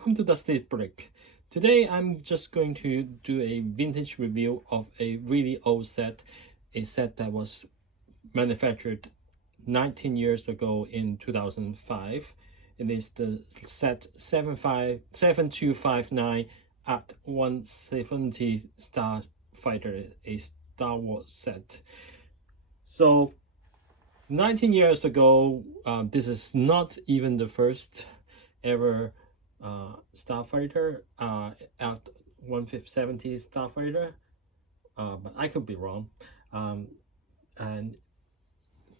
Welcome to the State Break. Today I'm just going to do a vintage review of a really old set, a set that was manufactured 19 years ago in 2005. It is the set 7259 at 170 Starfighter, a Star Wars set. So 19 years ago, this is not even the first ever Starfighter at 170 Starfighter, but I could be wrong. And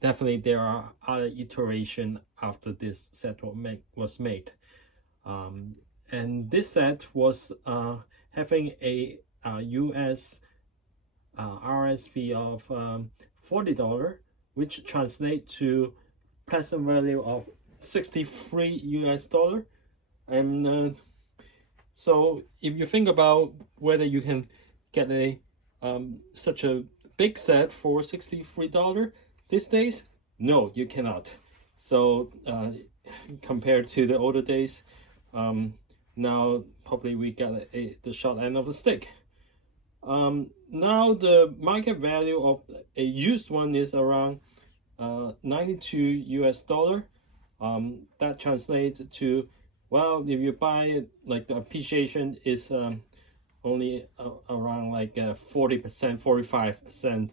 definitely there are other iteration after this set was made. And this set was having a US RSP of $40, which translates to present value of 63 US dollar. And so if you think about whether you can get a such a big set for $63 these days, no, you cannot. So compared to the older days, now probably we got the short end of the stick. Now the market value of a used one is around 92 US dollar. That translates to, well, if you buy it, like the appreciation is only around like 40%,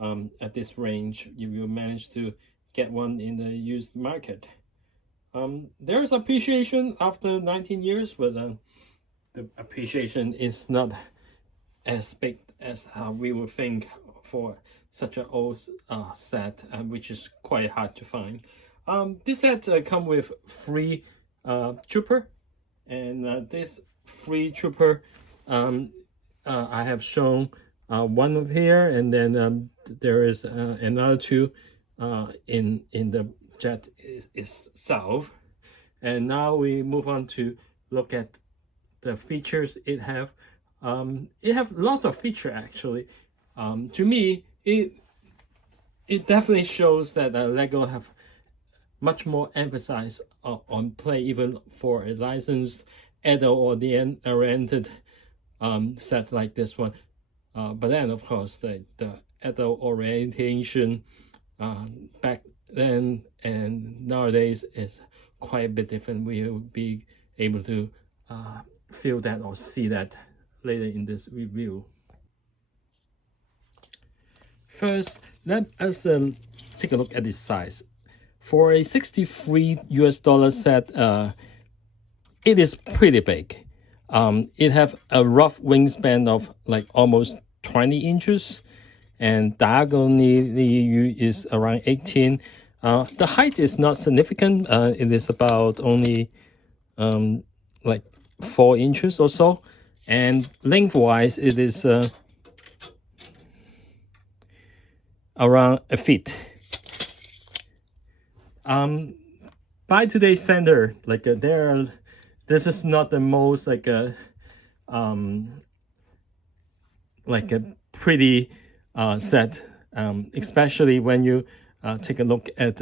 45% at this range if you manage to get one in the used market. There's appreciation after 19 years, but the appreciation is not as big as we would think for such an old set, which is quite hard to find. This set come with free trooper, and this free trooper I have shown one of here, and then there is another two in the jet itself. And now we move on to look at the features it have. It have lots of feature actually. To me, it definitely shows that Lego have much more emphasis on play, even for a licensed adult oriented set like this one. But then, of course, the adult orientation back then and nowadays is quite a bit different. We will be able to feel that or see that later in this review. First, let us take a look at the size. For a 63 US dollar set, it is pretty big. It have a rough wingspan of like almost 20 inches, and diagonally is around 18. The height is not significant. It is about only like 4 inches or so, and lengthwise it is around a feet. By today's standard, like this is not the most like a pretty set, especially when you take a look at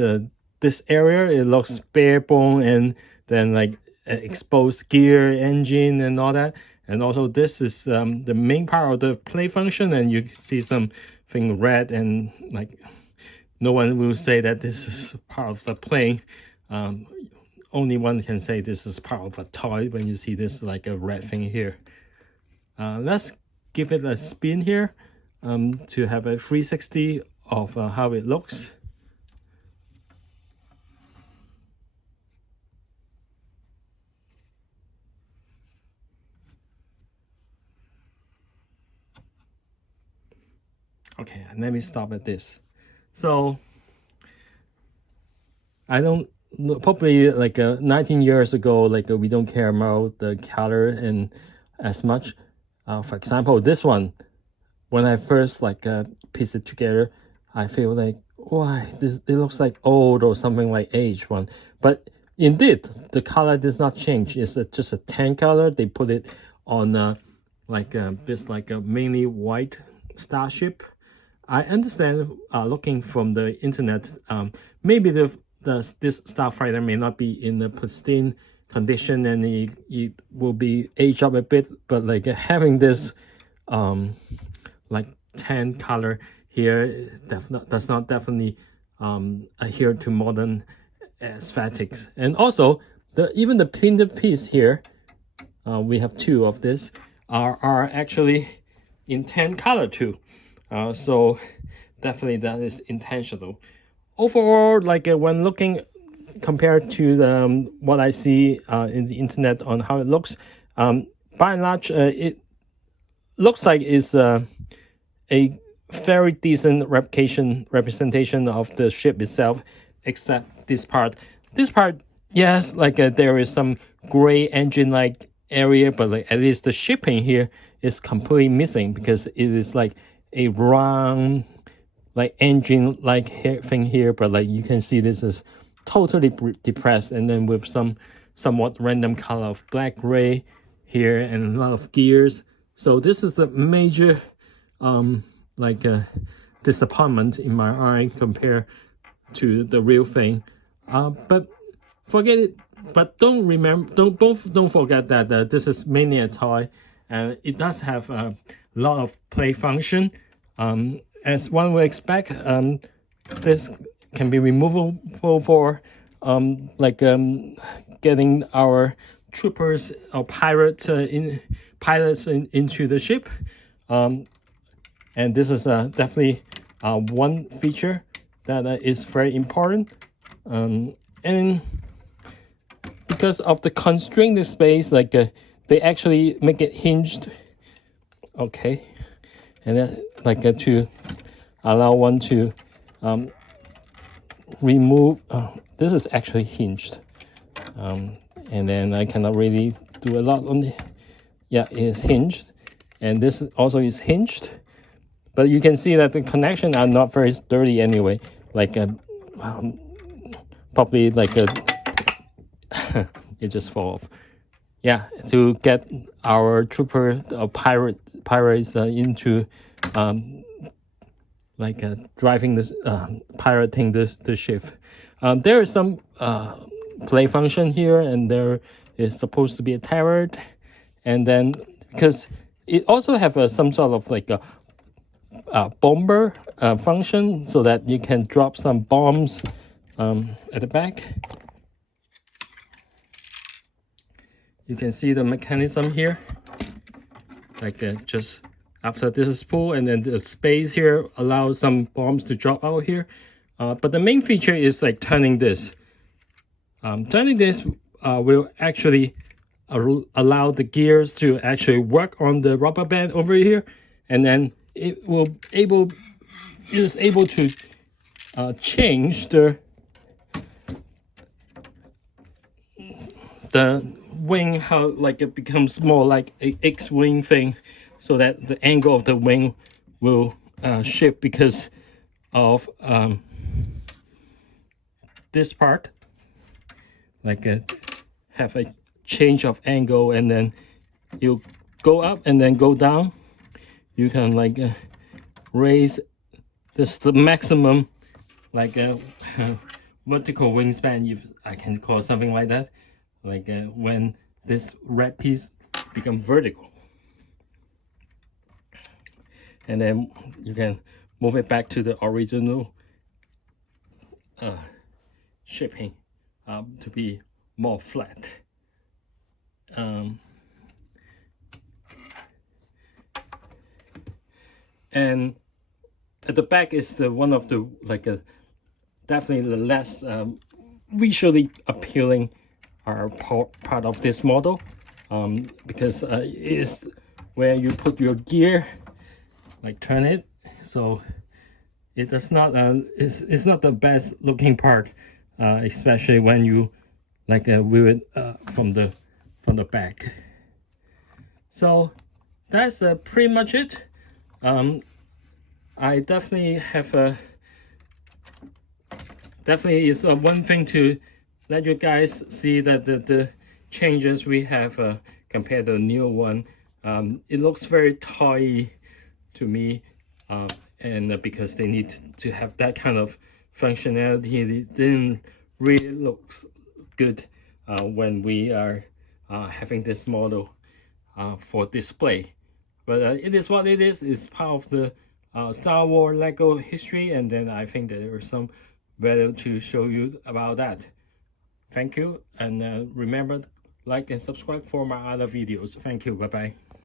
this area. It looks bare bone, and then like exposed gear, engine, and all that. And also this is the main part of the play function, and you see something red, and like no one will say that this is part of the plane. Only one can say this is part of a toy when you see this like a red thing here. Let's give it a spin here to have a 360 of how it looks. Okay, let me stop at this. So I don't probably like 19 years ago, like we don't care about the color and as much. For example, this one, when I first like piece it together, I feel like, why this it looks like old or something like age one. But indeed, the color does not change. It's just a tan color. They put it on like this like a mainly white starship. I understand looking from the internet, maybe this Starfighter may not be in the pristine condition and it will be aged up a bit, but like having this like tan color here does not definitely adhere to modern aesthetics. And also even the painted piece here, we have two of this, are actually in tan color too. So definitely that is intentional. Overall, like when looking compared to what I see in the internet on how it looks, by and large, it looks like it's a very decent representation of the ship itself, except this part. This part, yes, like there is some gray engine-like area, but like at least the shipping here is completely missing because it is like a round, like engine-like thing here. But like you can see, this is totally depressed, and then with some somewhat random color of black gray here and a lot of gears. So this is the major like disappointment in my eye compared to the real thing. But forget it. But don't forget that this is mainly a toy, and it does have a lot of play function. As one would expect, this can be removable for getting our troopers or pilots into the ship. And this is definitely one feature that is very important. And because of the constrained space, like they actually make it hinged. Okay, and then like to allow one to remove. This is actually hinged, and then I cannot really do a lot on it. Yeah, it is hinged, and this also is hinged. But you can see that the connections are not very sturdy anyway. Like probably like it just fall off. Yeah, to get our trooper pirates into driving this pirating the ship. There is some play function here, and there is supposed to be a turret, and then because it also have some sort of like a bomber function, so that you can drop some bombs at the back. You can see the mechanism here, like just after this is pulled, and then the space here allows some bombs to drop out here. But the main feature is like turning this. Turning this will actually allow the gears to actually work on the rubber band over here, and then it is able to change the wing, how like it becomes more like a X-wing thing, so that the angle of the wing will shift because of this part, like have a change of angle, and then you go up and then go down. You can like raise this the maximum like vertical wingspan, if I can call something like that, like when this red piece becomes vertical, and then you can move it back to the original shaping to be more flat. And at the back is the one of the definitely the less visually appealing part of this model, because it is where you put your gear, like turn it, so it does not it's not the best looking part, especially when you like view it from the back. So that's pretty much it. I definitely have definitely is one thing to let you guys see that the changes we have compared to the new one. It looks very toy to me, and because they need to have that kind of functionality, it didn't really look good when we are having this model for display. But it is what it is. It's part of the Star Wars Lego history, and then I think there is some value to show you about that. Thank you, and remember, like and subscribe for my other videos. Thank you. Bye bye.